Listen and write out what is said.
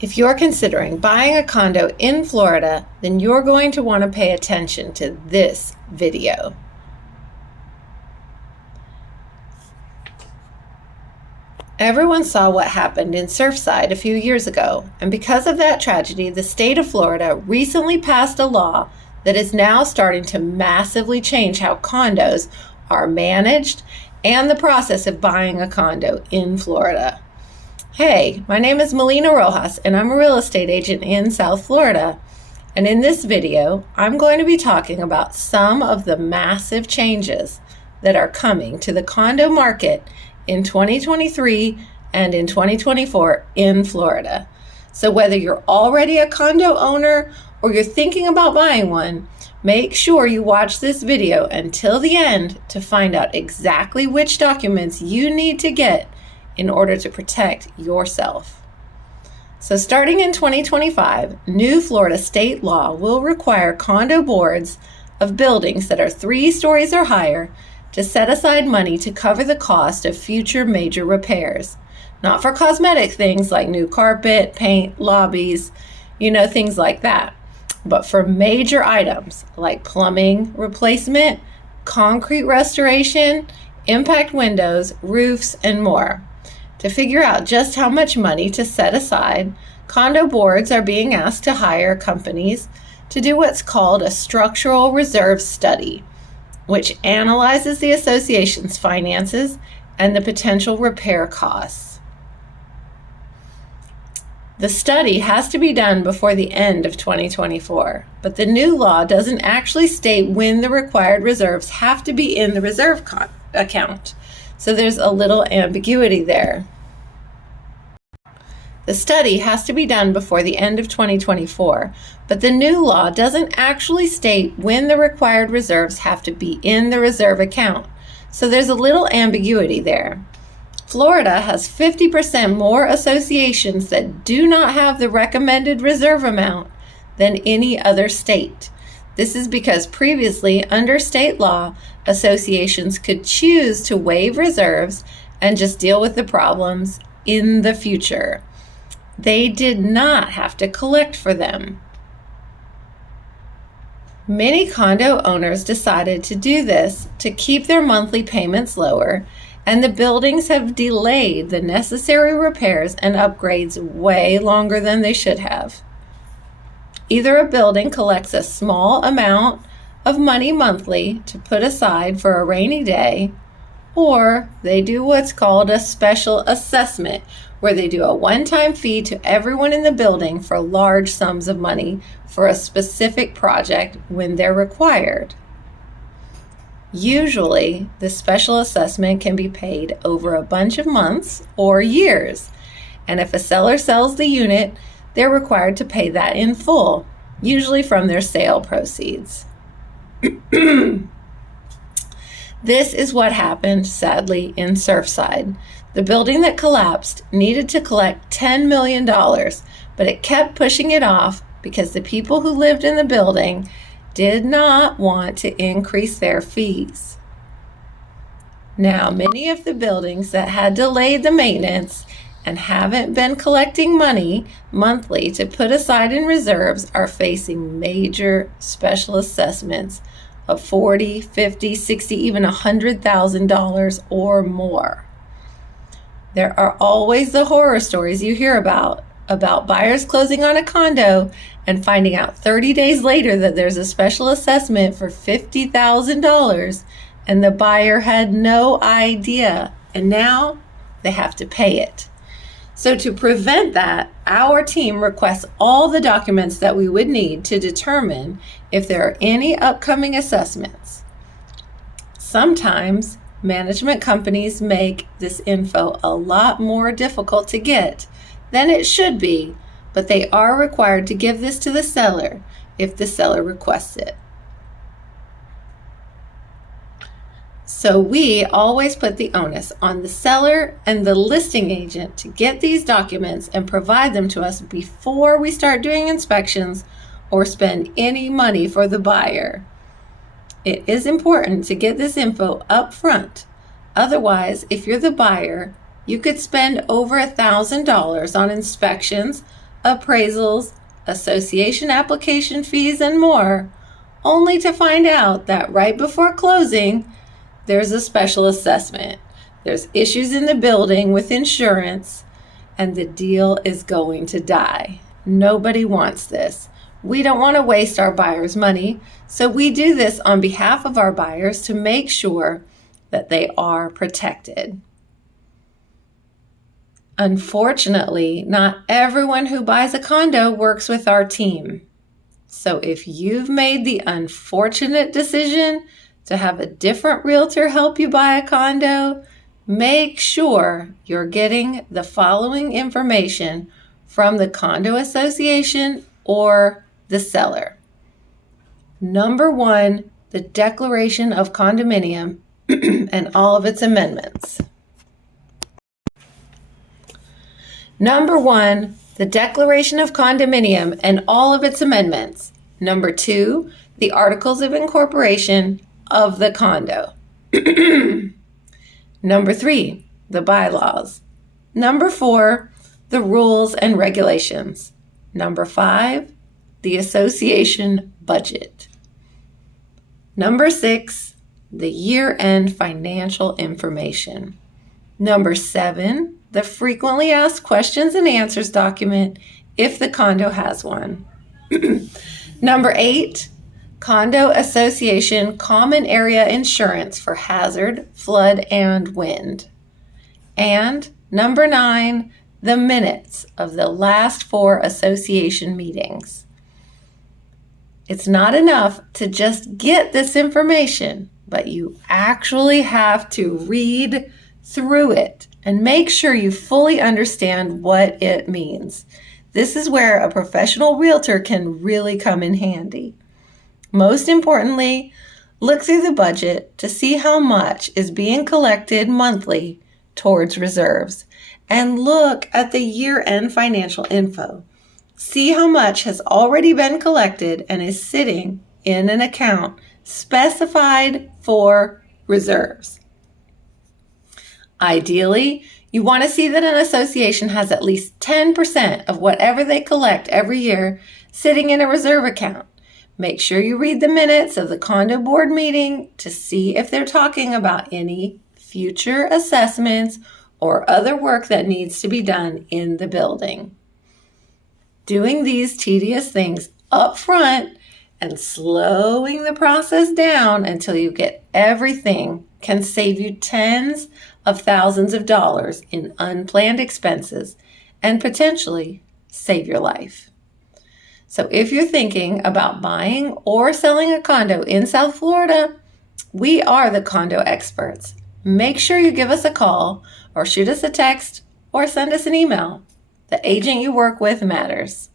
If you're considering buying a condo in Florida, then you're going to want to pay attention to this video. Everyone saw what happened in Surfside a few years ago, and because of that tragedy, the state of Florida recently passed a law that is now starting to massively change how condos are managed and the process of buying a condo in Florida. Hey, my name is Melina Rojas, and I'm a real estate agent in South Florida. And in this video, I'm going to be talking about some of the massive changes that are coming to the condo market in 2023 and in 2024 in Florida. So whether you're already a condo owner or you're thinking about buying one, make sure you watch this video until the end to find out exactly which documents you need to get in order to protect yourself. So starting in 2025, new Florida state law will require condo boards of buildings that are 3 stories or higher to set aside money to cover the cost of future major repairs. Not for cosmetic things like new carpet, paint, lobbies, things like that, but for major items like plumbing replacement, concrete restoration, impact windows, roofs, and more. To figure out just how much money to set aside, condo boards are being asked to hire companies to do what's called a structural reserve study, which analyzes the association's finances and the potential repair costs. The study has to be done before the end of 2024, but the new law doesn't actually state when the required reserves have to be in the reserve account. So there's a little ambiguity there. The study has to be done before the end of 2024, but the new law doesn't actually state when the required reserves have to be in the reserve account. So there's a little ambiguity there. Florida has 50% more associations that do not have the recommended reserve amount than any other state. This is because previously, under state law, associations could choose to waive reserves and just deal with the problems in the future. They did not have to collect for them. Many condo owners decided to do this to keep their monthly payments lower, and the buildings have delayed the necessary repairs and upgrades way longer than they should have. Either a building collects a small amount of money monthly to put aside for a rainy day, or they do what's called a special assessment, where they do a one-time fee to everyone in the building for large sums of money for a specific project when they're required. Usually, the special assessment can be paid over a bunch of months or years, and if a seller sells the unit, they're required to pay that in full, usually from their sale proceeds. This is what happened, sadly, in Surfside. The building that collapsed needed to collect $10 million, but it kept pushing it off because the people who lived in the building did not want to increase their fees. Now, many of the buildings that had delayed the maintenance and haven't been collecting money monthly to put aside in reserves are facing major special assessments of $40,000, $50,000, $60,000, even $100,000 or more. There are always the horror stories you hear about buyers closing on a condo and finding out 30 days later that there's a special assessment for $50,000 and the buyer had no idea, and now they have to pay it. So to prevent that, our team requests all the documents that we would need to determine if there are any upcoming assessments. Sometimes management companies make this info a lot more difficult to get than it should be, but they are required to give this to the seller if the seller requests it. So we always put the onus on the seller and the listing agent to get these documents and provide them to us before we start doing inspections or spend any money for the buyer. It is important to get this info up front. Otherwise, if you're the buyer, you could spend over $1,000 on inspections, appraisals, association application fees, and more, only to find out that right before closing, there's a special assessment. There's issues in the building with insurance, and the deal is going to die. Nobody wants this. We don't want to waste our buyers' money, so we do this on behalf of our buyers to make sure that they are protected. Unfortunately, not everyone who buys a condo works with our team. So if you've made the unfortunate decision to have a different realtor help you buy a condo, make sure you're getting the following information from the condo association or the seller. Number 1, the Declaration of Condominium and all of its amendments. Number 1, the Declaration of Condominium and all of its amendments. Number 2, the Articles of Incorporation of the condo. Number 3, the bylaws. Number 4, the rules and regulations. Number 5, the association budget. Number 6, the year-end financial information. Number 7, the frequently asked questions and answers document if the condo has one. Number 8, condo association common area insurance for hazard, flood, and wind. And number 9, the minutes of the last 4 association meetings. It's not enough to just get this information, but you actually have to read through it and make sure you fully understand what it means. This is where a professional realtor can really come in handy. Most importantly, look through the budget to see how much is being collected monthly towards reserves, and look at the year-end financial info. See how much has already been collected and is sitting in an account specified for reserves. Ideally, you want to see that an association has at least 10% of whatever they collect every year sitting in a reserve account. Make sure you read the minutes of the condo board meeting to see if they're talking about any future assessments or other work that needs to be done in the building. Doing these tedious things up front and slowing the process down until you get everything can save you tens of thousands of dollars in unplanned expenses and potentially save your life. So if you're thinking about buying or selling a condo in South Florida, we are the condo experts. Make sure you give us a call or shoot us a text or send us an email. The agent you work with matters.